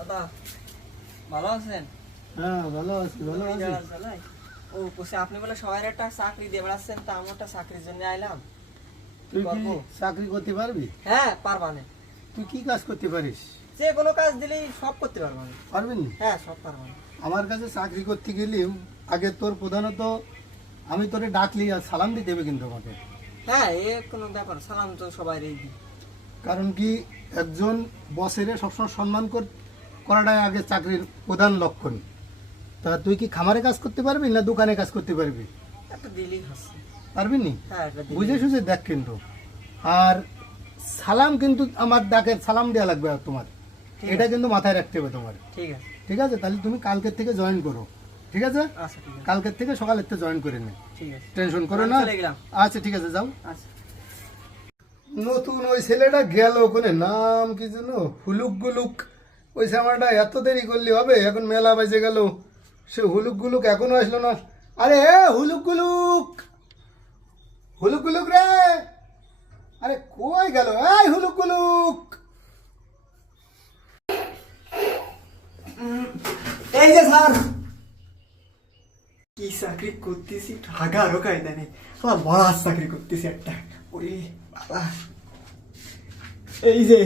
দাদা ভালো আছেন? হ্যাঁ ভালো আছি, ভালো আছি। ও কোসে আপনি বলে শহরে একটা চাকরি দিয়ে বেড়াচ্ছেন, তা আমি একটা চাকরির জন্য আইলাম। তুই কি চাকরি করতে পারবি? হ্যাঁ পারবানে। তুই কি কাজ করতে পারিস? যে কোনো কাজ দিলেই সব করতে পারবানে। পারবি না? হ্যাঁ সব পারবানে। আমার কাছে চাকরি করতে গেলে আগে তোর প্রধানত আমি তোরে ডাকলি আর সালাম দিতে হবে কিন্তু আমাকে। হ্যাঁ এ কোনো ব্যাপার, সালাম তো সবাই দিই। কারণ কি একজন বসের সবসময় সম্মান করাটাই আগে চাকরির প্রধান লক্ষণ। তা তুই কি খামারে কাজ করতে পারবি না দোকানে কাজ করতে পারবি? একটা দিলেই হচ্ছে। পারবি নি? হ্যাঁ একটা দিলেই। বুঝে সুঝে দেখ কিন্তু। আর সালাম কিন্তু আমার ডাকে সালাম দেওয়া লাগবে আর তোমার, এটা কিন্তু মাথায় রাখতে হবে তোমার। ঠিক আছে। ঠিক আছে, তাহলে তুমি কালকের থেকে জয়েন করো। ঠিক আছে, আচ্ছা ঠিক আছে। কালকের থেকে সকালের থেকে জয়েন করে নে। ঠিক আছে। টেনশন করো না। চলে গেলাম। আচ্ছা ঠিক আছে, যাও। আচ্ছা। নতুন ওই ছেলেটা গেল ওখানে, নাম কি যেন হুলুক গুলুক। ওই শ্যামাটা এত দেরি করলে হবে? এখন মেলা বাজে গেল, সে হুলুক গুলুক এখনো আসলো না। আরে হুলুক গুলুক, হুলুক গুলুক রে, আরে কই গেল এই হুলুক গুলুক? এই যে স্যার, কি চাকরি করতেছি ঢাকারও কায়দা নেই। বড় চাকরি করতেছি একটা। ওরে বাবা, এই যে